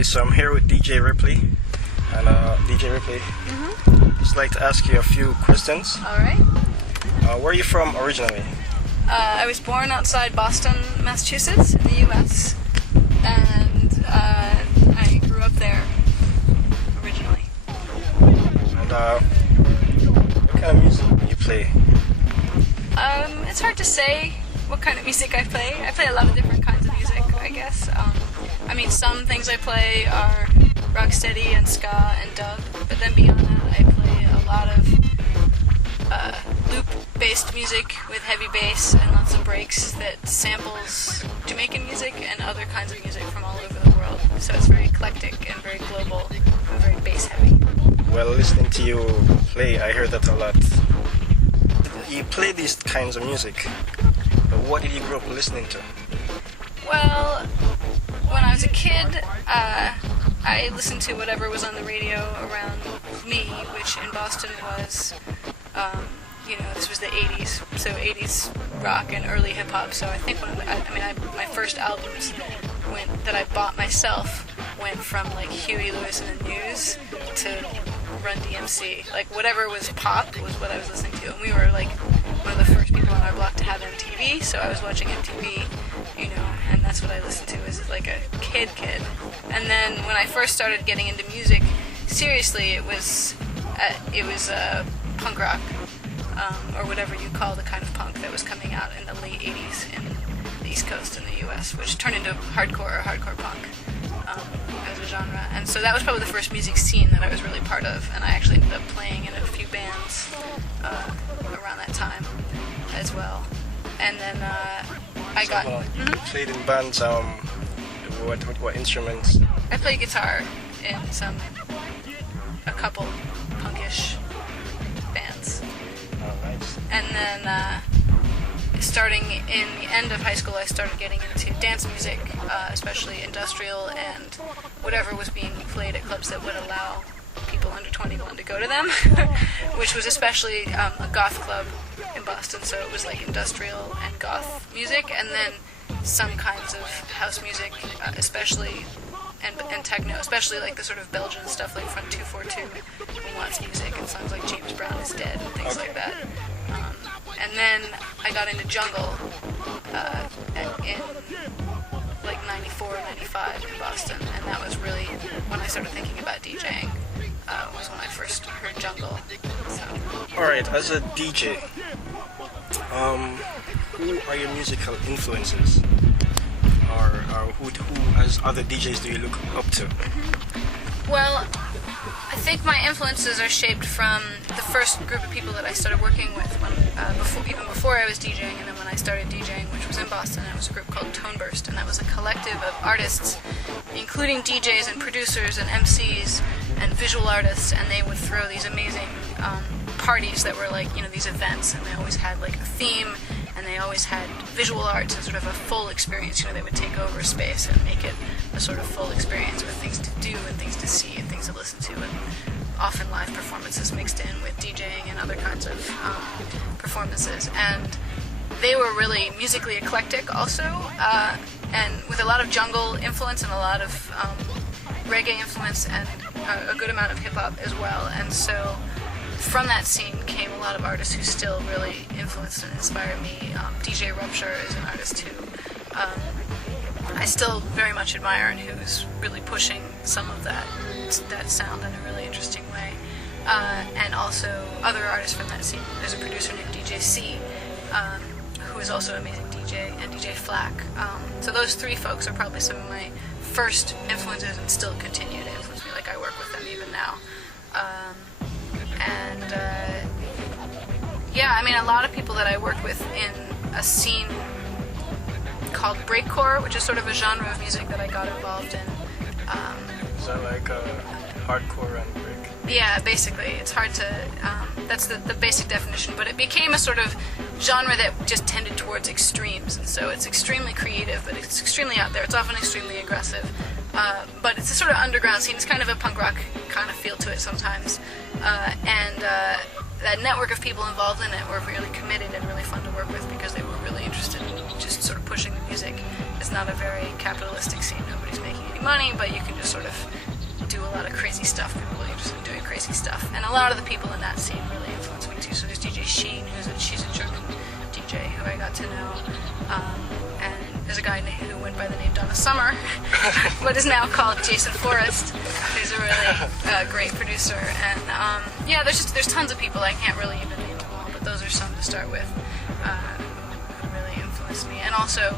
Okay, so I'm here with DJ Ripley. And DJ Ripley, just like to ask you a few questions. Alright. Where are you from originally? I was born outside Boston, Massachusetts, in the US. And I grew up there originally. And what kind of music do you play? It's hard to say what kind of music I play. I play a lot of different kinds of music, I guess. I mean, some things I play are rocksteady and ska and dub, but then beyond that I play a lot of loop-based music with heavy bass and lots of breaks that samples Jamaican music and other kinds of music from all over the world. So it's very eclectic and very global and very bass-heavy. Well, listening to you play, I hear that a lot. You play these kinds of music, but what did you grow up listening to? Well, when I was a kid, I listened to whatever was on the radio around me, which in Boston was, this was the 80s, so 80s rock and early hip-hop. So I think my first albums that I bought myself went from like Huey Lewis and the News to Run DMC. Like whatever was pop was what I was listening to, and we were like one of the first people on our block to have MTV, so I was watching MTV, and that's what I listened to as like a kid. And then when I first started getting into music, seriously, it was punk rock, or whatever you call the kind of punk that was coming out in the late 80s in the East Coast in the US, which turned into hardcore punk as a genre. And so that was probably the first music scene that I was really part of, and I actually ended up playing in a few bands around that time as well. And then You played in bands, what instruments? I play guitar in a couple punkish bands. Oh, nice. And then starting in the end of high school, I started getting into dance music, especially industrial and whatever was being played at clubs that would allow people under 21 to go to them, which was especially a goth club in Boston, so it was like industrial and goth music, and then some kinds of house music, especially, and techno, especially like the sort of Belgian stuff like Front 242, who wants music, and songs like James Brown is Dead, and things like that. And then I got into jungle in like 94, 95 in Boston, and that was really when I started thinking about DJing, was when I first heard jungle. So. Alright, as a DJ, who are your musical influences? Or who as other DJs do you look up to? Well, I think my influences are shaped from the first group of people that I started working with even before I was DJing, and then when I started DJing, which was in Boston, it was a group called Toneburst, and that was a collective of artists, including DJs and producers and MCs and visual artists, and they would throw these amazing parties that were like, these events, and they always had like a theme, and they always had visual arts and sort of a full experience. They would take over space and make it a sort of full experience with things to do and things to see and things to listen to, and often live performances mixed in with DJing and other kinds of performances. And they were really musically eclectic also, and with a lot of jungle influence and a lot of reggae influence and a good amount of hip-hop as well. And so from that scene came a lot of artists who still really influenced and inspired me. DJ Rupture is an artist who I still very much admire, and who's really pushing some of that sound in a really interesting way. And also other artists from that scene. There's a producer named DJ C, who is also an amazing DJ, and DJ Flack. So those three folks are probably some of my first influences and still continue to influence me. Like I work with them even now. A lot of people that I worked with in a scene called breakcore, which is sort of a genre of music that I got involved in. Is that like hardcore and break? Yeah, basically. It's hard to, that's the basic definition, but it became a sort of genre that just tended towards extremes, and so it's extremely creative, but it's extremely out there. It's often extremely aggressive, but it's a sort of underground scene. It's kind of a punk rock kind of feel to it sometimes, and that network of people involved in it were really committed and really fun to work with because they were really interested in just sort of pushing the music. It's not a very capitalistic scene. Nobody's making any you money, but you can just sort of do a lot of crazy stuff. People are just doing crazy stuff, and a lot of the people in that scene really influenced me too. So there's DJ Sheen, she's a German DJ who I got to know, and there's a guy who went by the name Donna Summer, but is now called Jason Forrest, who's a really great producer. And yeah, there's tons of people. I can't really even name them all, but those are some to start with who really influenced me. And also,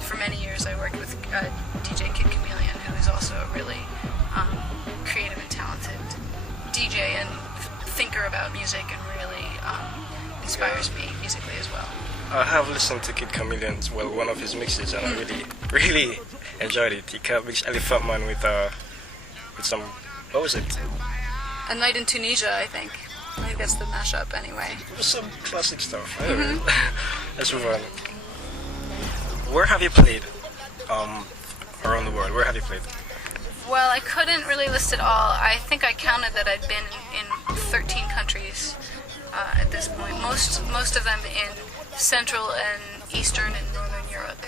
for many years, I worked with DJ Kid Chameleon, who is also a really creative and talented DJ and thinker about music, and really inspires me musically as well. I have listened to Kid Chameleon's, well, one of his mixes, and I really enjoyed it. He kept Elephant Man with some, what was it? A Night in Tunisia, I think. I think that's the mashup anyway. It was some classic stuff. Anyway, let's move on. Where have you played around the world? Where have you played? Well, I couldn't really list it all. I think I counted that I'd been in 13 countries at this point. Most of them in Central and Eastern and Northern Europe.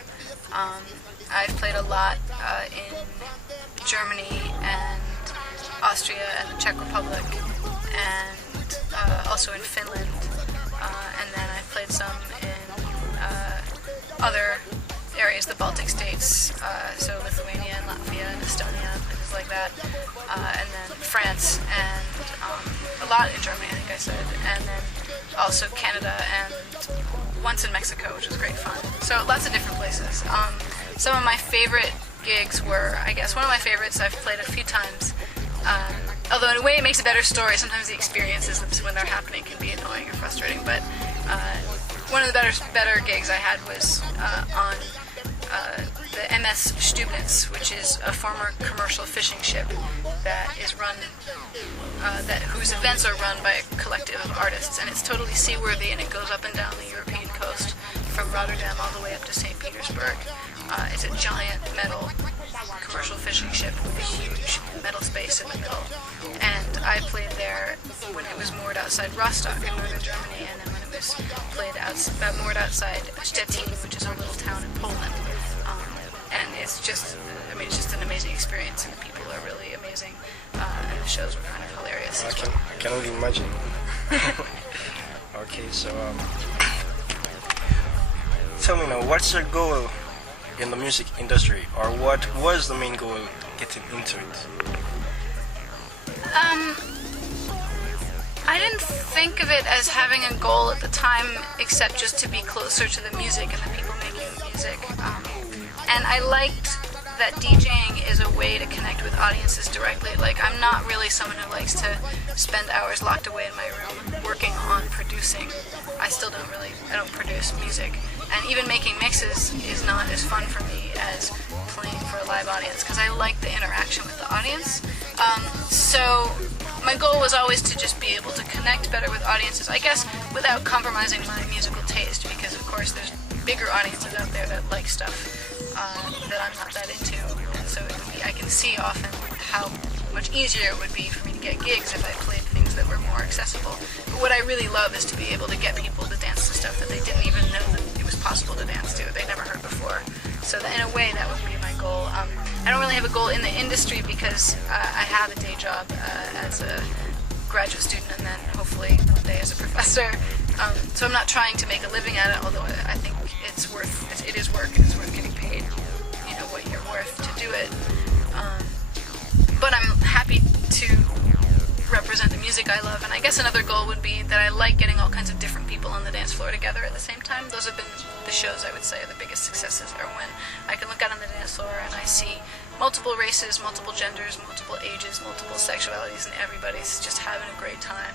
I've played a lot in Germany and Austria and the Czech Republic, and also in Finland. And then I've played some in other areas, the Baltic states, so Lithuania and Latvia and Estonia, places like that, and then France, and a lot in Germany, I think I said, and then also Canada, and once in Mexico, which was great fun. So lots of different places. Some of my favorite gigs were, I guess, one of my favorites I've played a few times, although in a way it makes a better story. Sometimes the experiences when they're happening can be annoying or frustrating, but one of the better gigs I had was on the MS Stubnitz, which is a former commercial fishing ship that is run, whose events are run by a collective of artists, and it's totally seaworthy, and it goes up and down the European coast from Rotterdam all the way up to St. Petersburg. It's a giant metal commercial fishing ship with a huge metal space in the middle, and I played there when it was moored outside Rostock in northern Germany, and then when it was moored outside Stettin, which is a little town in Poland. And it's just an amazing experience, and the people are really amazing, and the shows were kind of hilarious. I can only imagine. Okay, so tell me now, what's your goal in the music industry, or what was the main goal getting into it? I didn't think of it as having a goal at the time, except just to be closer to the music and the people making music. And I liked that DJing is a way to connect with audiences directly. Like, I'm not really someone who likes to spend hours locked away in my room working on producing. I don't produce music. And even making mixes is not as fun for me as playing for a live audience, because I like the interaction with the audience. So my goal was always to just be able to connect better with audiences, I guess, without compromising my musical taste, because of course there's bigger audiences out there that like stuff that I'm not that into, and so I can see often how much easier it would be for me to get gigs if I played things that were more accessible. But what I really love is to be able to get people to dance to stuff that they didn't even know that it was possible to dance to, they never heard before. So that, in a way, that would be my goal. I don't really have a goal in the industry because I have a day job as a graduate student, and then hopefully one day as a professor. So I'm not trying to make a living at it, although I think it is work, and it's worth getting paid, what you're worth to do it. But I'm happy to represent the music I love, and I guess another goal would be that I like getting all kinds of different people on the dance floor together at the same time. Those have been the shows I would say are the biggest successes, are when I can look out on the dance floor and I see multiple races, multiple genders, multiple ages, multiple sexualities, and everybody's just having a great time.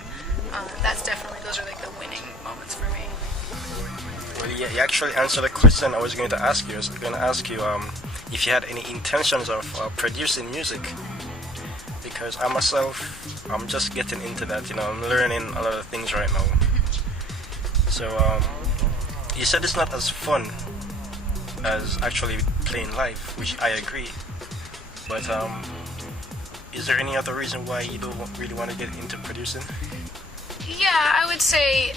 Those are like the winning moments for me. Well, yeah, you actually answered the question I was going to ask you. I was going to ask you if you had any intentions of producing music, because I myself, I'm just getting into that, I'm learning a lot of things right now. So you said it's not as fun as actually playing live, which I agree, but is there any other reason why you don't really want to get into producing? Yeah, I would say,